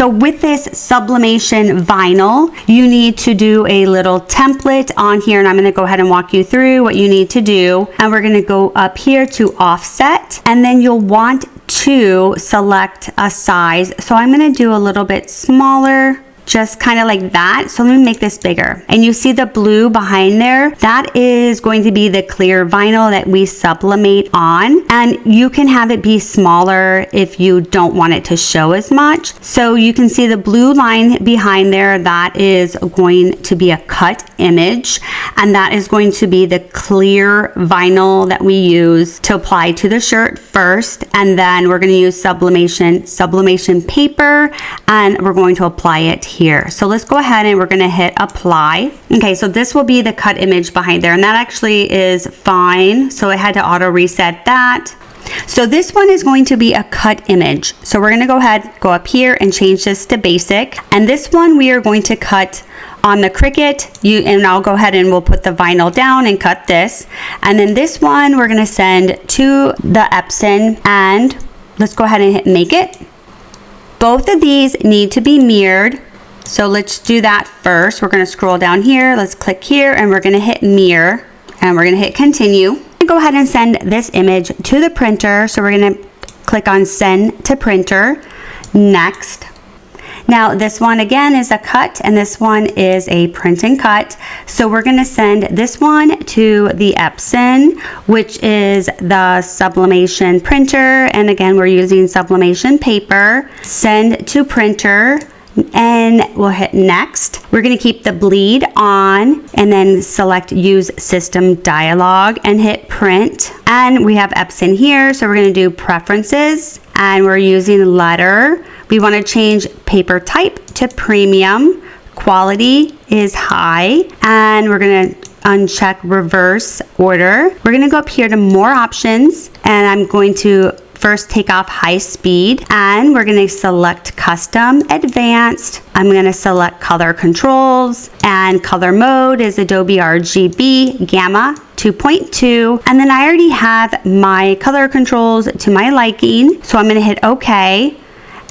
So with this sublimation vinyl, you need to do a little template on here, and I'm going to go ahead and walk you through what you need to do. And we're going to go up here to offset, and then you'll want to select a size. So I'm going to do a little bit smaller, just kind of like that. So let me make this bigger. And you see the blue behind there? That is going to be the clear vinyl that we sublimate on. And you can have it be smaller if you don't want it to show as much. So you can see the blue line behind there. That is going to be a cut image. And that is going to be the clear vinyl that we use to apply to the shirt first. And then we're going to use sublimation paper, and we're going to apply it here. So let's go ahead and we're going to hit apply. Okay, so this will be the cut image behind there, and that actually is fine. So I had to auto reset that. So this one is going to be a cut image. So we're going to go ahead, go up here and change this to basic. And this one we are going to cut on the Cricut. And I'll go ahead and we'll put the vinyl down and cut this. And then this one we're going to send to the Epson, and let's go ahead and hit make it. Both of these need to be mirrored. So let's do that first. We're going to scroll down here. Let's click here, and we're going to hit mirror, and we're going to hit continue. Go ahead and send this image to the printer. So we're going to click on send to printer. Next. Now this one again is a cut, and this one is a print and cut. So we're going to send this one to the Epson, which is the sublimation printer. And again, we're using sublimation paper. Send to printer. And we'll hit next. We're going to keep the bleed on, and then select use system dialog and hit print. And we have Epson here, so we're going to do preferences, and we're using letter. We want to change paper type to premium. Quality is high, and we're going to uncheck reverse order. We're going to go up here to more options, and I'm going to first take off high speed, and we're going to select custom advanced. I'm going to select color controls, and color mode is Adobe RGB Gamma 2.2. And then I already have my color controls to my liking, so I'm going to hit OK,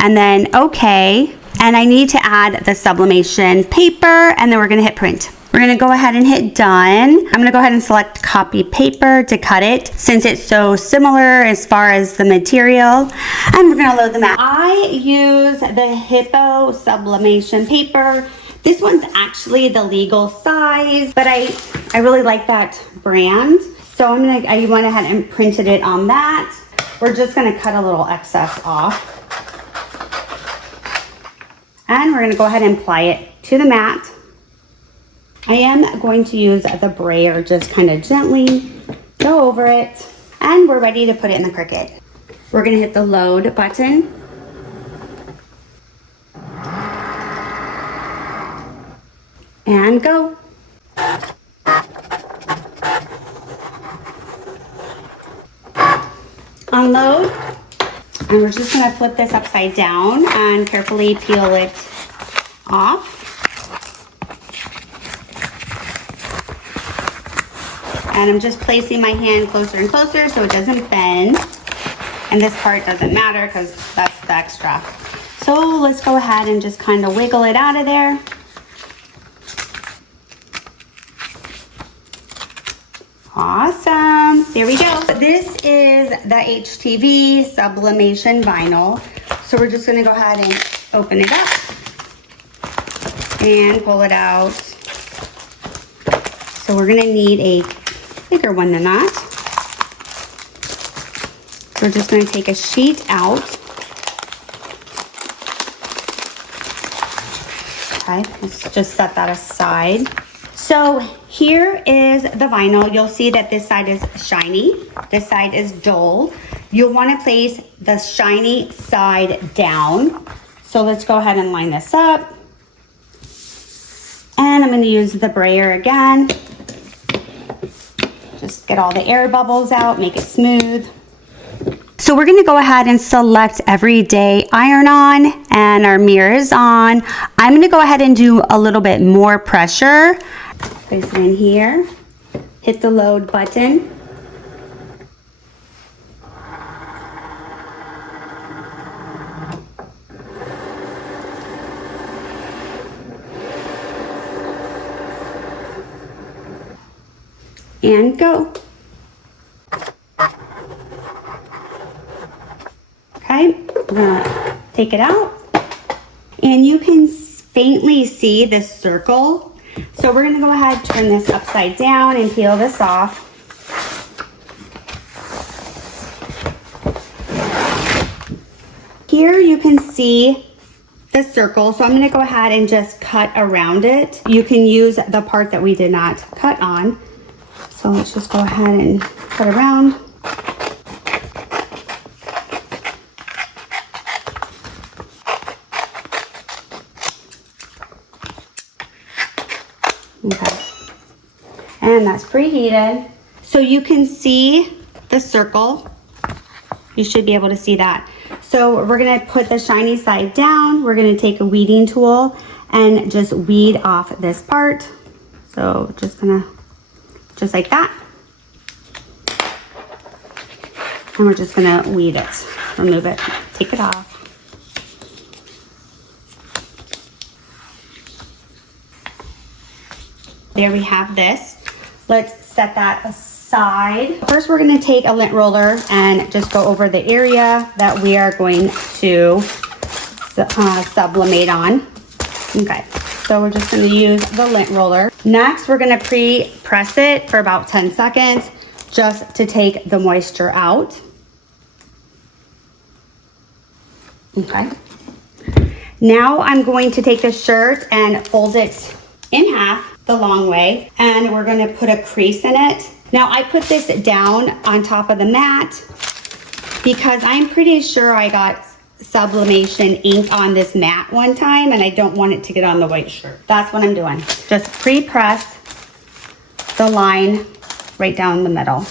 and then OK. And I need to add the sublimation paper, and then we're going to hit print. We're going to go ahead and hit done. I'm going to go ahead and select copy paper to cut it, since it's so similar as far as the material. And we're going to load the map. I use the Hippo sublimation paper. This one's actually the legal size, but I really like that brand. So I went ahead and printed it on that. We're just going to cut a little excess off. And we're going to go ahead and apply it to the mat. I am going to use the brayer, just kind of gently go over it, and we're ready to put it in the Cricut. We're going to hit the load button. And go. Unload. And we're just going to flip this upside down and carefully peel it off. And I'm just placing my hand closer and closer so it doesn't bend. And this part doesn't matter because that's the extra. So let's go ahead and just kind of wiggle it out of there. Awesome. There we go. This is the HTV sublimation vinyl. So we're just going to go ahead and open it up and pull it out. So we're going to need a bigger one than that. We're just going to take a sheet out. Okay, let's just set that aside. So here is the vinyl. You'll see that this side is shiny, this side is dull. You'll want to place the shiny side down. So let's go ahead and line this up. And I'm going to use the brayer again. Just get all the air bubbles out, make it smooth. So we're going to go ahead and select everyday iron on, and our mirror is on. I'm going to go ahead and do a little bit more pressure. Place it in here, hit the load button. and go. Okay, I'm gonna take it out. And you can faintly see this circle. So we're gonna go ahead, turn this upside down and peel this off. Here you can see the circle, so I'm gonna go ahead and just cut around it. You can use the part that we did not cut on. So let's just go ahead and cut around. Okay, and that's preheated. So you can see the circle. You should be able to see that. So we're gonna put the shiny side down. We're gonna take a weeding tool and just weed off this part. So just like that. And we're just gonna weed it, remove it, take it off. There we have this. Let's set that aside. First, we're gonna take a lint roller and just go over the area that we are going to sublimate on. Okay, so we're just gonna use the lint roller. Next, we're gonna pre-press it for about 10 seconds just to take the moisture out. Okay. Now I'm going to take the shirt and fold it in half the long way, and we're going to put a crease in it. Now I put this down on top of the mat because I'm pretty sure I got sublimation ink on this mat one time and I don't want it to get on the white shirt. That's what I'm doing. Just pre-press the line right down the middle.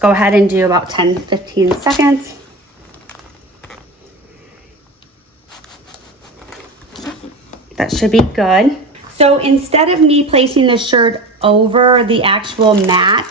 Go ahead and do about 10-15 seconds. That should be good. So instead of me placing the shirt over the actual mat,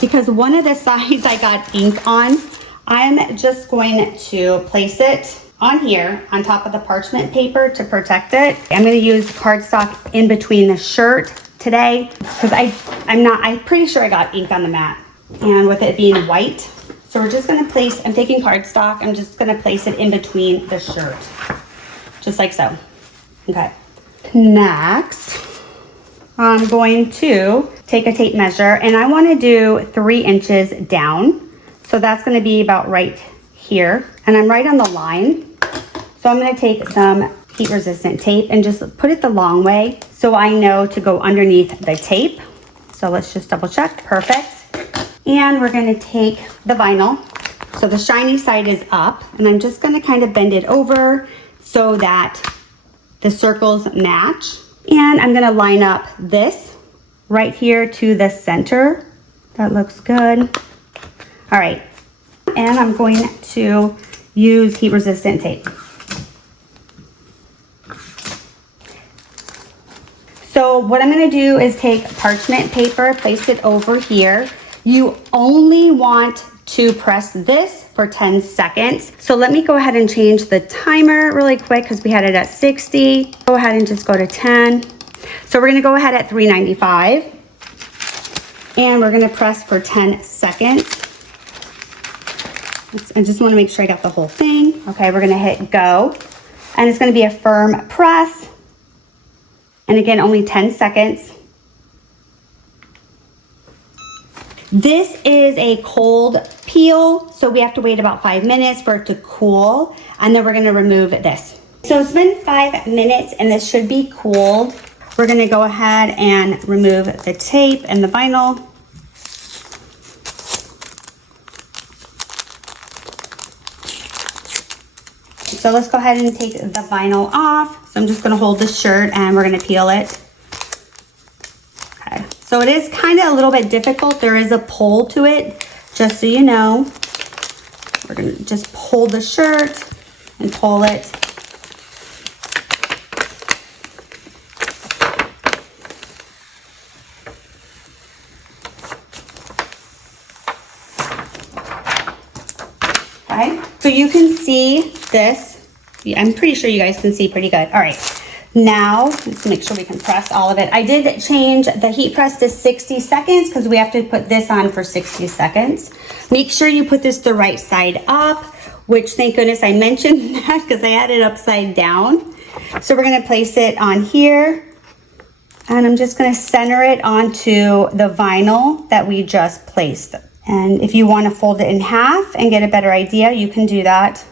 because one of the sides I got ink on, I'm just going to place it on here on top of the parchment paper to protect it. I'm going to use cardstock in between the shirt today because I'm pretty sure I got ink on the mat, and with it being white. So we're just going to place, I'm taking cardstock, I'm just going to place it in between the shirt, just like so. Okay. Next, I'm going to take a tape measure and I want to do 3 inches down. So that's going to be about right here. And I'm right on the line. So I'm going to take some heat resistant tape and just put it the long way so I know to go underneath the tape. So let's just double check. Perfect. And we're going to take the vinyl. So the shiny side is up and I'm just going to kind of bend it over so that the circles match. And I'm gonna line up this right here to the center. That looks good. All right, and I'm going to use heat resistant tape. So what I'm gonna do is take parchment paper, place it over here. You only want to press this for 10 seconds. So let me go ahead and change the timer really quick because we had it at 60. Go ahead and just go to 10. So we're gonna go ahead at 395 and we're gonna press for 10 seconds. I just wanna make sure I got the whole thing. Okay, we're gonna hit go and it's gonna be a firm press. And again, only 10 seconds. This is a cold peel, so we have to wait about 5 minutes for it to cool, and then we're gonna remove this. So it's been 5 minutes and this should be cooled. We're gonna go ahead and remove the tape and the vinyl. So let's go ahead and take the vinyl off. So I'm just gonna hold this shirt and we're gonna peel it. Okay, so it is kind of a little bit difficult. There is a pull to it, just so you know. We're gonna just pull the shirt and pull it. Okay, so you can see this. I'm pretty sure you guys can see pretty good. All right, Now, let's make sure we can press all of it. I did change the heat press to 60 seconds because we have to put this on for 60 seconds. Make sure you put this the right side up, which thank goodness I mentioned that because I had it upside down. So we're gonna place it on here, and I'm just gonna center it onto the vinyl that we just placed. And if you wanna fold it in half and get a better idea, you can do that.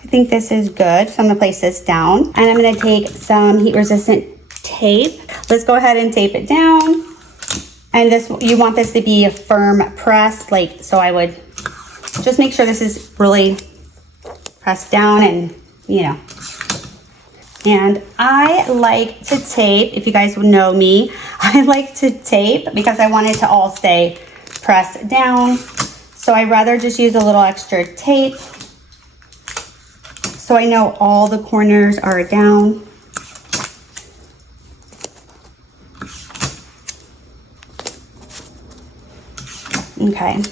I think this is good, so I'm gonna place this down. And I'm gonna take some heat resistant tape. Let's go ahead and tape it down. And this, you want this to be a firm press, like, so I would just make sure this is really pressed down and, you know. And I like to tape, if you guys would know me, I like to tape because I want it to all stay pressed down. So I'd rather just use a little extra tape so I know all the corners are down. Okay,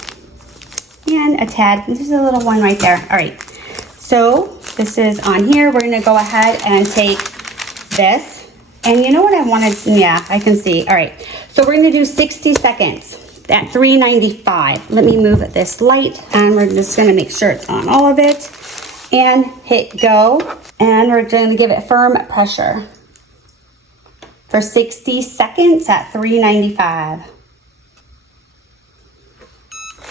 and a tad, there's a little one right there. All right, so this is on here. We're gonna go ahead and take this. And you know what I wanted? Yeah, I can see. All right, so we're gonna do 60 seconds at 395. Let me move this light, and we're just gonna make sure it's on all of it. And hit go, and we're going to give it firm pressure for 60 seconds at 395.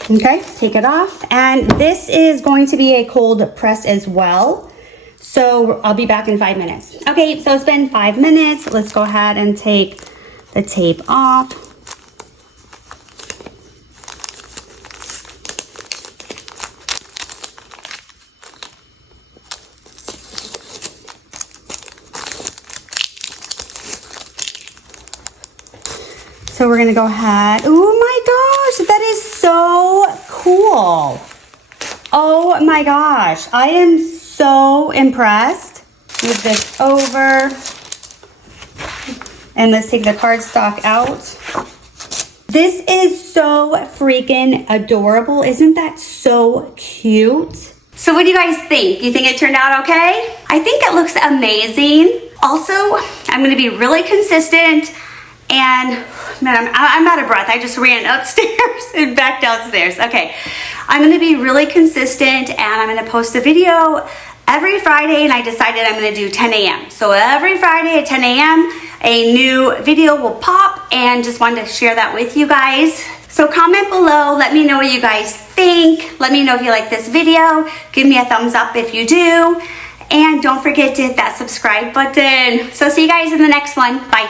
Okay, take it off, and this is going to be a cold press as well, so I'll be back in 5 minutes. Okay, so it's been 5 minutes. Let's go ahead and take the tape off. So we're gonna go ahead. Oh my gosh, that is so cool. Oh my gosh, I am so impressed. Move this over. And let's take the cardstock out. This is so freaking adorable. Isn't that so cute? So what do you guys think? You think it turned out okay? I think it looks amazing. Also, I'm gonna be really consistent. And man, I'm out of breath. I just ran upstairs and back downstairs. Okay, I'm gonna be really consistent, and I'm gonna post a video every Friday, and I decided I'm gonna do 10 a.m. So every Friday at 10 a.m. a new video will pop, and just wanted to share that with you guys. So comment below, let me know what you guys think. Let me know if you like this video. Give me a thumbs up if you do. And don't forget to hit that subscribe button. So see you guys in the next one. Bye.